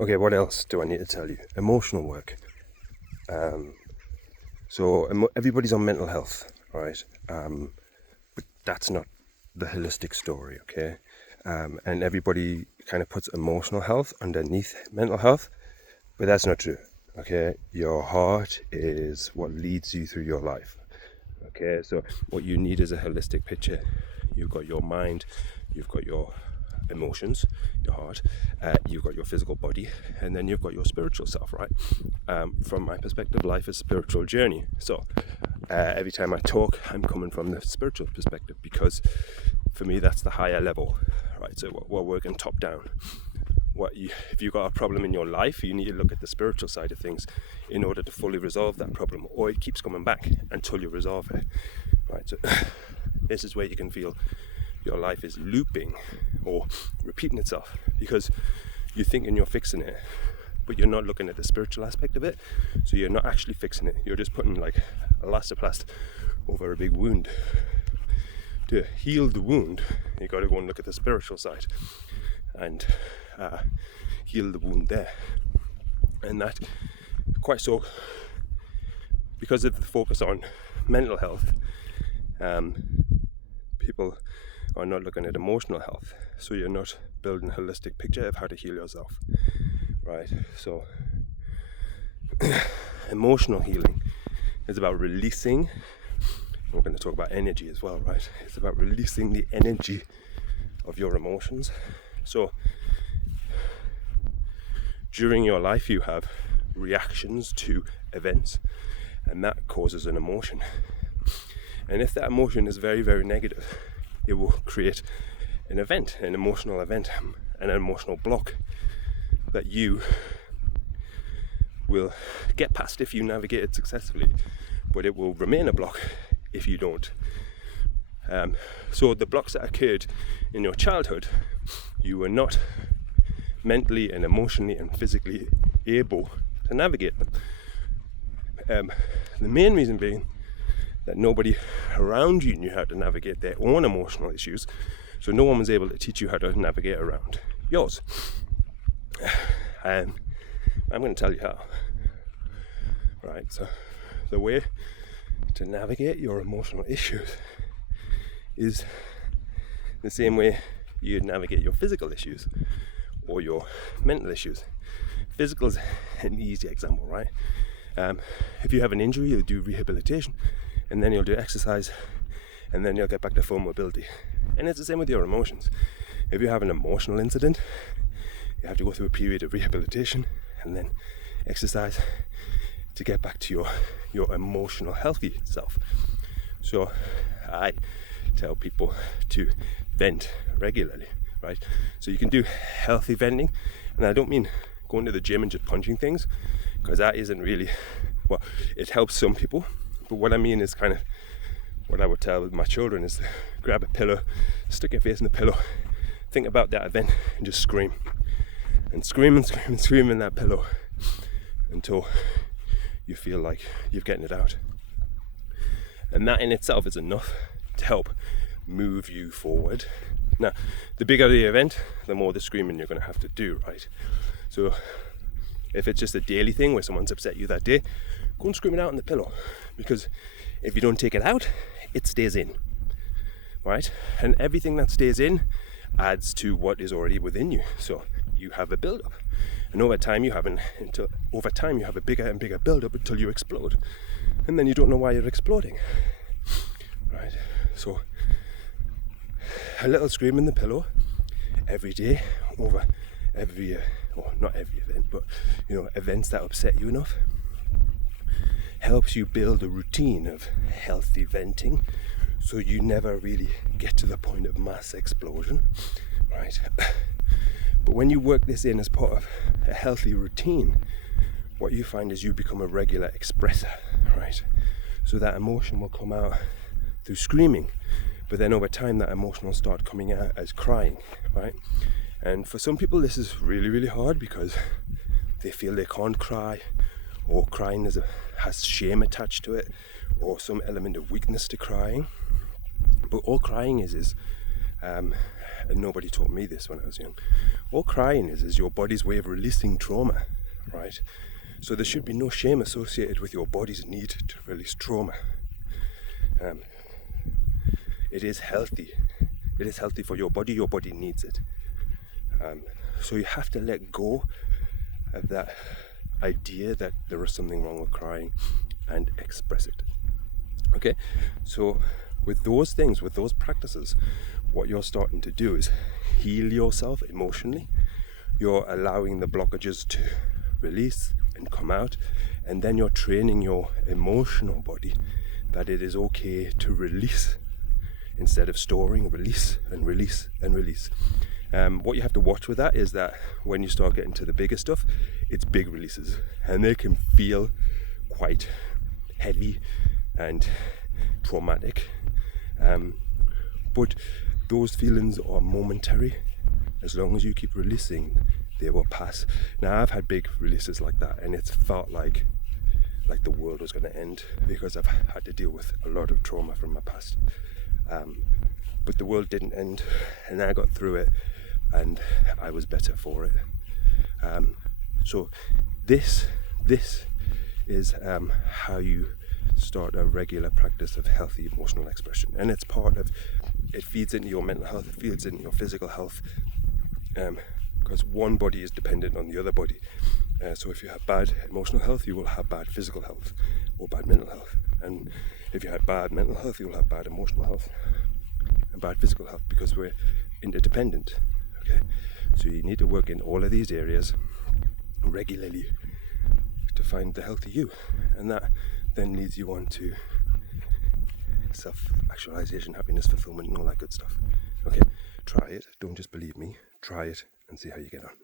Okay, what else do I need to tell you? Emotional work. So everybody's on mental health, right? But that's not the holistic story, okay? And everybody kind of puts emotional health underneath mental health, but that's not true, okay? Your heart is what leads you through your life, okay? So what you need is a holistic picture. You've got your mind, you've got your emotions, your heart, you've got your physical body, and then you've got your spiritual self, right? From my perspective, life is a spiritual journey. So every time I talk, I'm coming from the spiritual perspective, because for me that's the higher level, right? So we're working top down. If you've got a problem in your life, you need to look at the spiritual side of things in order to fully resolve that problem, or it keeps coming back until you resolve it, right? So this is where you can feel your life is looping or repeating itself, because you're thinking you're fixing it, but you're not looking at the spiritual aspect of it. So you're not actually fixing it, you're just putting like elastoplast over a big wound. To heal the wound, you got to go and look at the spiritual side and heal the wound there. And that quite so, because of the focus on mental health, people are not looking at emotional health, so you're not building a holistic picture of how to heal yourself, right? So emotional healing is about releasing. We're going to talk about energy as well, right? It's about releasing the energy of your emotions. So during your life you have reactions to events, and that causes an emotion. And if that emotion is very, very negative, it will create an event, an emotional event, an emotional block that you will get past if you navigate it successfully, but it will remain a block if you don't. So the blocks that occurred in your childhood, you were not mentally and emotionally and physically able to navigate them. The main reason being that nobody around you knew how to navigate their own emotional issues, so no one was able to teach you how to navigate around yours. I'm going to tell you how. Right, so the way to navigate your emotional issues is the same way you navigate your physical issues or your mental issues. Physical is an easy example, right? If you have an injury, you'll do rehabilitation, and then you'll do exercise, and then you'll get back to full mobility. And it's the same with your emotions. If you have an emotional incident, you have to go through a period of rehabilitation and then exercise to get back to your emotional healthy self. So I tell people to vent regularly, right? So you can do healthy venting, and I don't mean going to the gym and just punching things, because that isn't really, well, it helps some people, but what I mean is kind of what I would tell my children is to grab a pillow, stick your face in the pillow, think about that event, and just scream and scream and scream and scream in that pillow until you feel like you're getting it out. And that in itself is enough to help move you forward. Now, the bigger the event, the more the screaming you're going to have to do, right? So if it's just a daily thing where someone's upset you that day, go and scream it out in the pillow, because if you don't take it out, it stays in, right? And everything that stays in adds to what is already within you. So you have a build-up, and over time you have a bigger and bigger build-up until you explode, and then you don't know why you're exploding, right? So a little scream in the pillow every day over every or not every event, but events that upset you enough, helps you build a routine of healthy venting, so you never really get to the point of mass explosion, right? But when you work this in as part of a healthy routine, what you find is you become a regular expressor, right? So that emotion will come out through screaming, but then over time that emotion will start coming out as crying, right? And for some people this is really, really hard, because they feel they can't cry, or crying has shame attached to it, or some element of weakness to crying. But all crying is And nobody taught me this when I was young. All crying is your body's way of releasing trauma, right? So there should be no shame associated with your body's need to release trauma. It is healthy. It is healthy for your body. Your body needs it. So you have to let go of that idea that there is something wrong with crying and express it. Okay, so with those things, with those practices, what you're starting to do is heal yourself emotionally. You're allowing the blockages to release and come out, and then you're training your emotional body that it is okay to release instead of storing. Release and release and release. What you have to watch with that is that when you start getting to the bigger stuff, it's big releases, and they can feel quite heavy and traumatic, but those feelings are momentary. As long as you keep releasing, they will pass. Now, I've had big releases like that, and it's felt like the world was going to end, because I've had to deal with a lot of trauma from my past, but the world didn't end, and I got through it, and I was better for it. So this is how you start a regular practice of healthy emotional expression, and it's part of it. Feeds into your mental health, it feeds into your physical health, because one body is dependent on the other body. So if you have bad emotional health, you will have bad physical health or bad mental health, and if you have bad mental health, you will have bad emotional health and bad physical health, because we're interdependent. Okay, so you need to work in all of these areas regularly to find the healthy you, and that then leads you on to self-actualization, happiness, fulfillment, and all that good stuff. Okay, try it. Don't just believe me. Try it and see how you get on.